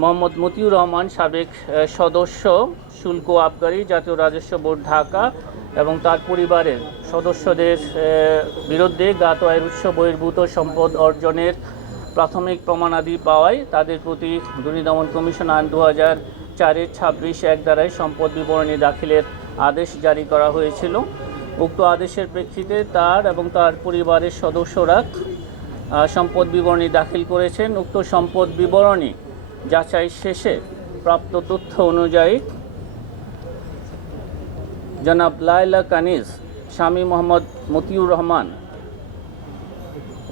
মোহাম্মদ মতিউর রহমান, সাবেক সদস্য, শুল্ক আবগারি, জাতীয় রাজস্ব বোর্ড, ঢাকা, এবং তার পরিবারের সদস্যদের বিরুদ্ধে জ্ঞাত আয়ের উৎস বহির্ভূত সম্পদ অর্জনের প্রাথমিক প্রমাণাদি পাওয়ায় তাদের প্রতি দুর্নীতি দমন কমিশন আইন 2004-এর 26-1 দ্বারাই সম্পদ বিবরণী দাখিলের আদেশ জারি করা হয়েছিল। উক্ত আদেশের প্রেক্ষিতে তার এবং তার পরিবারের সদস্যরা সম্পদ বিবরণী দাখিল করেছেন। উক্ত সম্পদ বিবরণী যাচাই শেষে প্রাপ্ত তথ্য অনুযায়ী জনাব লায়লা কানিজ, স্বামী মোহাম্মদ মতিউর রহমান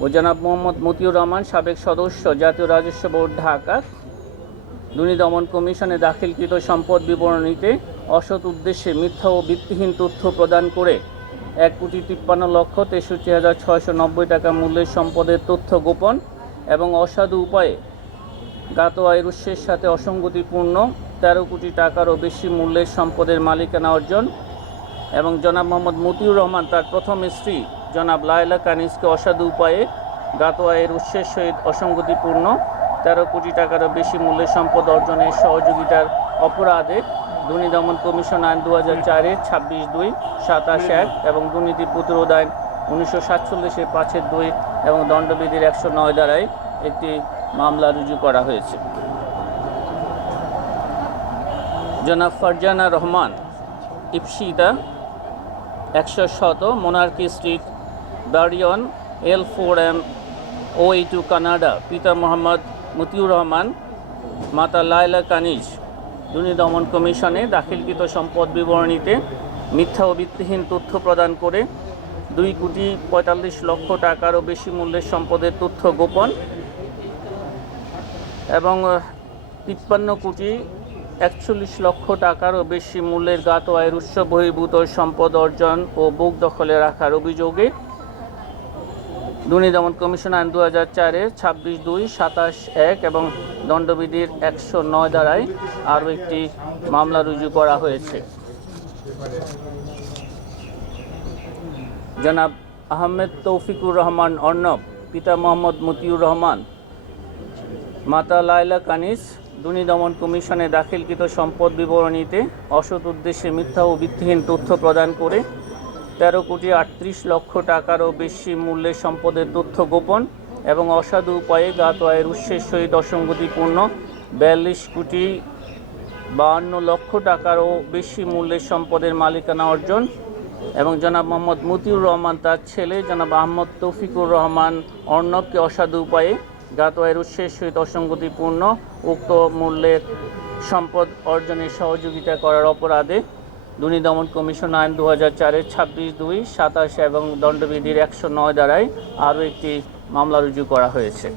ও জনাব মোহাম্মদ মতিউর রহমান, সাবেক সদস্য, জাতীয় রাজস্ব বোর্ড, ঢাকা, দুর্নীতি দমন কমিশনে দাখিলকৃত সম্পদ বিবরণীতে অসৎ উদ্দেশ্যে মিথ্যা ও ভিত্তিহীন তথ্য প্রদান করে 1,53,63,690 টাকা মূল্যের সম্পদের তথ্য গোপন এবং অসাধু উপায়ে জ্ঞাত আয়ের উৎসের সাথে অসঙ্গতিপূর্ণ 13 কোটি টাকারও বেশি মূল্যের সম্পদের মালিকানা অর্জন এবং জনাব মোহাম্মদ মতিউর রহমান তার প্রথম স্ত্রী জনাব লায়লা কানিজকে অসাধু উপায়ে জ্ঞাত আয়ের উৎসের সহিত অসঙ্গতিপূর্ণ 13 কোটি টাকারও বেশি মূল্যের সম্পদ অর্জনের সহযোগিতার অপরাধে দুর্নীতি দমন কমিশন আইন 2004-এর 26-2, 27-1 এবং দুর্নীতি প্রতিরোধ আইন 1947-এর 5-2 এবং দণ্ডবিধির 109 দ্বারায় একটি মামলা রুজু করা হয়েছে। জনাব ফারজানা রহমান, ইপসিতা, 107 মোনার্কি স্ট্রিট, বারিয়ন, L4M OA2, কানাডা। পিতা মোহাম্মদ মতিউর রহমান, মাতা লায়লা কানিজ। দুর্নীতি দমন কমিশনে দাখিলকৃত সম্পদ বিবরণীতে মিথ্যা ও ভিত্তিহীন তথ্য প্রদান করে 2,45,00,000 টাকারও বেশি মূল্যের সম্পদের তথ্য গোপন এবং 53,41,00,000 টাকারও বেশি মূল্যের জ্ঞাত আয়ের উৎস বহির্ভূত সম্পদ অর্জন ও বুক দখলে রাখার অভিযোগে দুর্নীতি দমন কমিশন আইন 2004-এর 26-2, 27-1 এবং দণ্ডবিধির 109 দ্বারায় আরও একটি মামলা রুজু করা হয়েছে। জনাব আহমেদ তৌফিকুর রহমান অর্ণব, পিতা মোহাম্মদ মতিউর রহমান, মাতা লায়লা কানিজ, দুর্নীতি দমন কমিশনে দাখিলকৃত সম্পদ বিবরণীতে অসৎ উদ্দেশ্যে মিথ্যা ও ভিত্তিহীন তথ্য প্রদান করে 13,38,00,000 টাকারও বেশি মূল্যের সম্পদের তথ্য গোপন এবং অসাধু উপায়ে জ্ঞাত আয়ের উৎসের সহিত অসঙ্গতিপূর্ণ 42,52,00,000 টাকারও বেশি মূল্যের সম্পদের মালিকানা অর্জন এবং জনাব মোহাম্মদ মতিউর রহমান তার ছেলে জনাব আহমদ তৌফিকুর রহমান অর্ণবকে অসাধু উপায়ে জ্ঞাত আয়ের উৎসের সহিত অসঙ্গতিপূর্ণ উক্ত মূল্যের সম্পদ অর্জনের সহযোগিতা করার অপরাধে দুর্নীতি দমন কমিশন আইন 2004-এর 26-2, 27 এবং দণ্ডবিধির 109 দ্বারায় আরও একটি মামলা রুজু করা হয়েছে।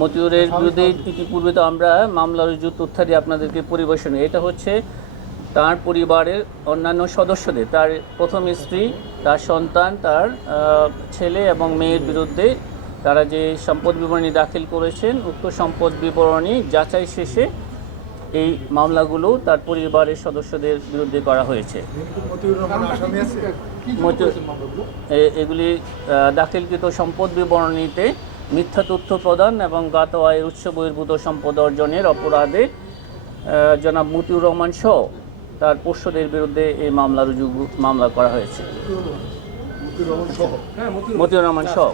মতিউরের বিরুদ্ধে ইতিপূর্বে তো আমরা মামলা রুজু তথ্যাদি আপনাদেরকে পরিবেশন, এটা হচ্ছে তার পরিবারের অন্যান্য সদস্যদের, তার প্রথম স্ত্রী, তার সন্তান, তার ছেলে এবং মেয়ের বিরুদ্ধে তারা যে সম্পদ বিবরণী দাখিল করেছেন, উক্ত সম্পদ বিবরণী যাচাই শেষে এই মামলাগুলো তার পরিবারের সদস্যদের বিরুদ্ধে করা হয়েছে। এগুলি দাখিলকৃত সম্পদ বিবরণীতে মিথ্যা তথ্য প্রদান এবং জ্ঞাত আয়ের উৎস বহির্ভূত সম্পদ অর্জনের অপরাধে জনাব মতিউর রহমান সহ তার পোষ্যদের বিরুদ্ধে এই মামলা করা হয়েছে। মতিউর রহমান সহ